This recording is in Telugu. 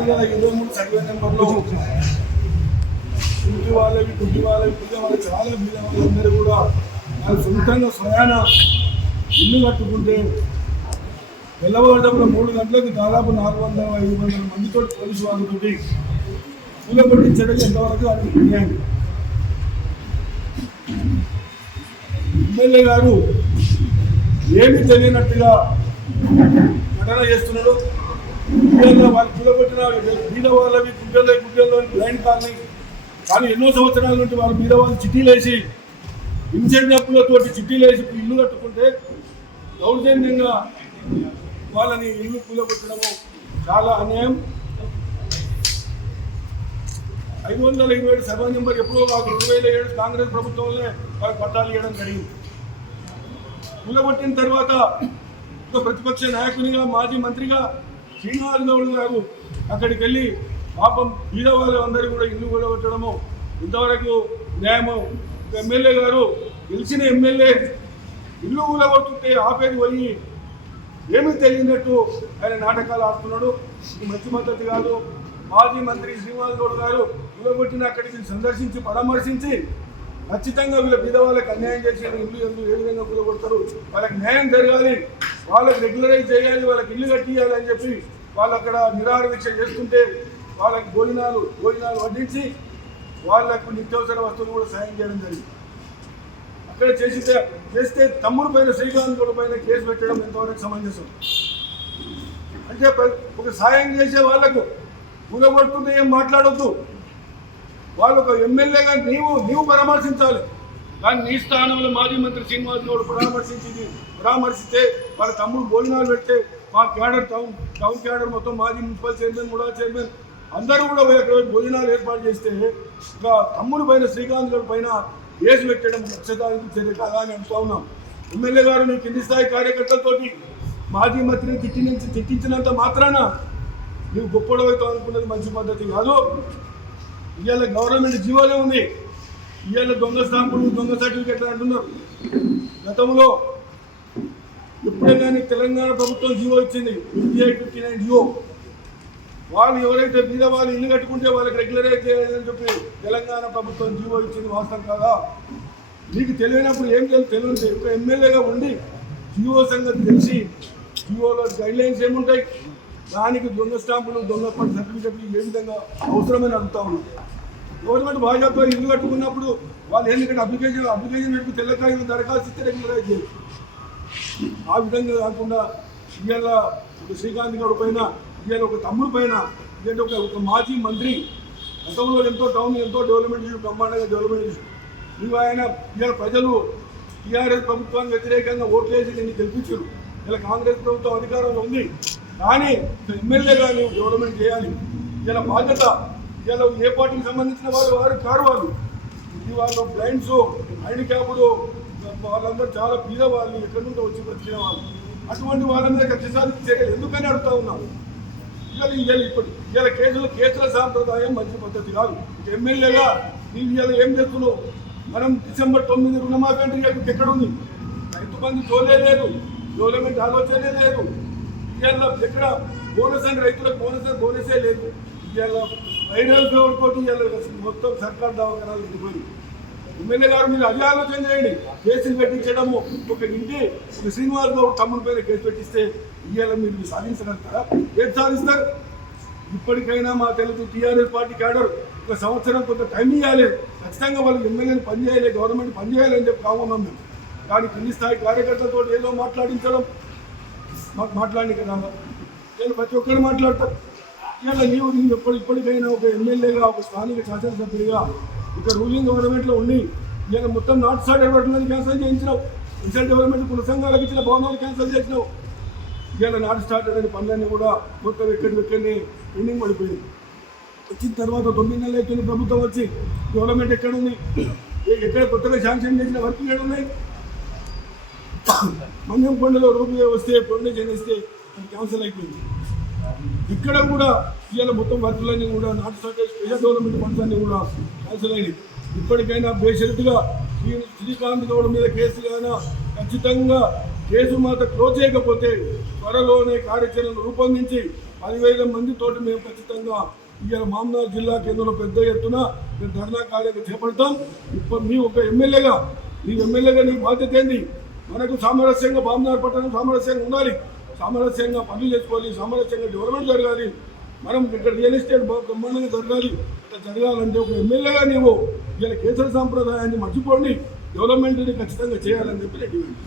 523 సర్వే నెంబర్లో ఇంటి వాళ్ళకి చాలా బీద వాళ్ళందరూ కూడా వాళ్ళు సొంతంగా స్వయాన ఇల్లు కట్టుకుంటే తెల్లవారుజామున 3 గంటలకు దాదాపు 400-500 మందితో పోలీసు వాళ్ళతోటి కూలగొట్టించడం ఎంతవరకు అది అన్యాయం. ఎమ్మెల్యే గారు ఏమీ తెలియనట్టుగా నటన చేస్తున్నాడు. వాళ్ళు కూలగొట్టిన బీద వాళ్ళవి గుడ్డల్లో బ్లైండ్ కాలనీ కానీ ఎన్నో సంవత్సరాల నుండి వాళ్ళు బీద వాళ్ళు చిట్టీలు వేసి ఇన్సెంట్ అప్పులతోటి చిట్టీలు వేసి ఇల్లు కట్టుకుంటే దౌర్జన్యంగా వాళ్ళని ఇల్లు కూలగొట్టడము చాలా అన్యాయం. 527 సర్వే నెంబర్ ఎప్పుడో మాకు 2007 కాంగ్రెస్ ప్రభుత్వంలో వాళ్ళకి పట్టాలు ఇవ్వడం జరిగింది. కూలగొట్టిన తర్వాత ఒక ప్రతిపక్ష నాయకునిగా మాజీ మంత్రిగా శ్రీనివాస్ గౌడ్ గారు అక్కడికి వెళ్ళి పాపం బీద వాళ్ళందరూ కూడా ఇల్లు కూలగొట్టడము ఇంతవరకు న్యాయము. ఎమ్మెల్యే గారు గెలిచిన ఎమ్మెల్యే ఇల్లు కూలగొట్టుంటే ఆపేది పోయి ఏమీ తెలియనట్టు ఆయన నాటకాలు ఆడుతున్నాడు. ఇది మంచి పద్ధతి కాదు. మాజీ మంత్రి శ్రీనివాస్ గౌడ్ గారు కూలగొట్టిన అక్కడికి సందర్శించి పరామర్శించి ఖచ్చితంగా వీళ్ళ బీద వాళ్ళకి అన్యాయం చేసి ఇల్లు ఏ విధంగా కూలగొడతారు, వాళ్ళకి న్యాయం జరగాలి, వాళ్ళకి రెగ్యులరైజ్ చేయాలి, వాళ్ళకి ఇల్లు కట్టియాలి అని చెప్పి వాళ్ళు అక్కడ నిరాహార దీక్ష చేస్తుంటే వాళ్ళకి భోజనాలు వడ్డించి వాళ్ళకు నిత్యావసర వస్తువులు కూడా సాయం చేయడం జరిగింది. అక్కడ చేస్తే తమ్ముడు పైన శ్రీకాంత్ గౌడ్ పైన కేసు పెట్టడం ఎంతవరకు సమంజసం? అంటే ఒక సాయం చేసే వాళ్లకు కూలగొడుతుంటే ఏం మాట్లాడొద్దు. వాళ్ళు ఒక ఎమ్మెల్యేగా నీవు పరామర్శించాలి. కానీ నీ స్థానంలో మాజీ మంత్రి శ్రీనివాస్ గౌడ్ పరామర్శిస్తే వాళ్ళ తమ్ముడు భోజనాలు పెడితే మా క్యాడర్ టౌన్ క్యాడర్ మొత్తం మాజీ మున్సిపల్ చైర్మన్ ముడా చైర్మన్ అందరూ కూడా భోజనాలు ఏర్పాటు చేస్తే ఇక తమ్ముడు పైన శ్రీకాంత్ గౌడ్ పైన కేసు పెట్టడం పక్షతానికి చర్య కాదా అని అంటూ ఉన్నాం. ఎమ్మెల్యే గారు నీ కింది స్థాయి కార్యకర్తలతోటి మాజీ మంత్రిని తిట్టించినంత మాత్రాన నీవు గొప్పడవుతావు అనుకున్నది మంచి పద్ధతి కాదు. ఇవాళ గవర్నమెంట్ జీవోనే ఉంది. ఇవాళ దొంగ స్టాంపులు దొంగ సర్టిఫికెట్లు అంటున్నారు. గతంలో ఎప్పుడే కానీ తెలంగాణ ప్రభుత్వం జీవో ఇచ్చింది 5859 జీవో. వాళ్ళు ఎవరైతే బీద వాళ్ళు ఇల్లు కట్టుకుంటే వాళ్ళకి రెగ్యులరైజ్ చేయాలని చెప్పి తెలంగాణ ప్రభుత్వం జీవో ఇచ్చింది. వాస్తవం కాదా? నీకు తెలియనప్పుడు ఏం తెలియదు. ఒక ఎమ్మెల్యేగా ఉండి జీవో సంగతి తెలిసి జీవోలో గైడ్లైన్స్ ఏముంటాయి, దానికి దొంగ స్టాంపులు దొంగ సర్టిఫికెట్లు ఏ విధంగా అవసరమని అడుగుతా ఉన్నాం. గవర్నమెంట్ భాజపా ఇల్లు కట్టుకున్నప్పుడు వాళ్ళు ఎందుకంటే అప్లికేషన్ పెట్టుకు తెల్లకాయలు దరఖాస్తు ఇస్తే రెగ్యులరైజ్ చేయాలి. ఆ విధంగా కాకుండా ఇవాళ శ్రీకాంత్ గౌడ్ పైన ఇవాళ ఒక తమ్ముడు పైన ఇదంటే ఒక మాజీ మంత్రి గతంలో ఎంతో డెవలప్మెంట్ చేసి బ్రహ్మాండంగా డెవలప్మెంట్ చేసి నువ్వు ఆయన ఇవాళ ప్రజలు టీఆర్ఎస్ ప్రభుత్వానికి వ్యతిరేకంగా ఓట్లు వేసి దీన్ని గెలిపించారు. ఇలా కాంగ్రెస్ ప్రభుత్వం అధికారంలో ఉంది. కానీ ఎమ్మెల్యేగా నువ్వు డెవలప్మెంట్ చేయాలి. ఇలా బాధ్యత ఇలా ఏ పార్టీకి సంబంధించిన వారు కారు వాళ్ళు బ్లైండ్స్ హ్యాండిక్యాప్డ్ వాళ్ళందరూ చాలా బీద వాళ్ళు ఎక్కడి నుండి వచ్చి వచ్చిన వాళ్ళు అటువంటి వాళ్ళ మీద కక్షసాధించి చర్యలు ఎందుకని అడుగుతా ఉన్నాం. ఇవాళ కేసుల సాంప్రదాయం మంచి పద్ధతి కాదు. ఎమ్మెల్యేగా నీవు ఇవాళ ఏం చేస్తున్నావు? మనం డిసెంబర్ 9 రుణమాఫీ అంటే ఎక్కడుంది? రైతు బంధు తోలే లేదు, డెవలప్మెంట్ ఆలోచనే లేదు. ఇవాళ ఎక్కడ బోనస్ అని రైతులకు బోనసే లేదు. ఇవాళ వైరల్ ఫీవర్ తోటి ఇవాళ మొత్తం సర్కార్ దవాఖానాలు ఉండిపోయింది. ఎమ్మెల్యే గారు మీరు అదే ఆలోచన చేయండి. కేసులు పెట్టించడము ఒక శ్రీనివాస్ గౌడ్ తమ్ముడి పైన కేసు పెట్టిస్తే ఇవాళ మీరు సాధించగలుగుతారా? ఏం సాధిస్తారు? ఇప్పటికైనా మా తెలుగు టీఆర్ఎస్ పార్టీ క్యాడర్ ఒక సంవత్సరం కొంత టైం ఇవ్వాలి. ఖచ్చితంగా వాళ్ళు ఎమ్మెల్యేని పనిచేయాలి, గవర్నమెంట్ పనిచేయాలి అని చెప్పి కావున్నాం మేము. కానీ కింది స్థాయి కార్యకర్తలతో ఏదో మాట్లాడించడం మాట్లాడి కదా నేను ప్రతి ఒక్కరు మాట్లాడతారు. ఇలా నీవు ఇప్పటికైనా ఒక ఎమ్మెల్యేగా ఒక స్థానిక శాసనసభ్యుడిగా ఇక్కడ రూలింగ్ గవర్నమెంట్లో ఉండి ఇలా మొత్తం నార్త్ సైడ్ డెవలప్మెంట్ క్యాన్సిల్ చేయించినావు, ఇన్సెంట్ డెవలప్మెంట్ కుల సంఘాలకు ఇచ్చిన భవనాలు క్యాన్సిల్ చేసినావు. ఇలా నార్త్ స్టార్ట్ అనే పనులన్నీ కూడా మొత్తం ఎక్కడిని పెండింగ్ పడిపోయింది. వచ్చిన తర్వాత 9 నెలలు అవుతుంది ప్రభుత్వం వచ్చి. డెవలప్మెంట్ ఎక్కడ ఉంది? ఎక్కడ కొత్తగా శాంక్షన్ చేసిన వర్క్ ఎక్కడ ఉన్నాయి? మంజం కొండలో రూపాయి వస్తే ఫౌండేషన్ ఇస్తే అది క్యాన్సిల్ అయిపోయింది. ఇక్కడ కూడా ఇవాళ మొత్తం వర్కులన్నీ కూడా north start special development funds అన్నీ కూడా క్యాన్సిల్ అయినాయి. ఇప్పటికైనా బేషరతుగా శ్రీకాంత్ గౌడ్ మీద కేసులైనా ఖచ్చితంగా కేసు మాత్రం క్లోజ్ చేయకపోతే త్వరలోనే కార్యాచరణను రూపొందించి 10,000 మందితోటి మేము ఖచ్చితంగా ఇవాళ మామనార్ జిల్లా కేంద్రంలో పెద్ద ఎత్తున మేము ధర్నా కార్యక్రమం చేపడతాం. ఇప్పుడు మీ ఒక ఎమ్మెల్యేగా నీ బాధ్యత ఏంది? మనకు సామరస్యంగా మామనార్ పట్టణం సామరస్యంగా ఉండాలి, సామరస్యంగా పనులు చేసుకోవాలి, సామరస్యంగా డెవలప్మెంట్ జరగాలి, మనం ఇక్కడ రియల్ ఎస్టేట్ బ్రహ్మాండంగా జరగాలి. ఇట్లా జరగాలంటే ఒక ఎమ్మెల్యేగా నీవు ఇలా కేసర సాంప్రదాయాన్ని మర్చిపోండి, డెవలప్మెంట్ని ఖచ్చితంగా చేయాలని చెప్పి నేను డిమాండ్.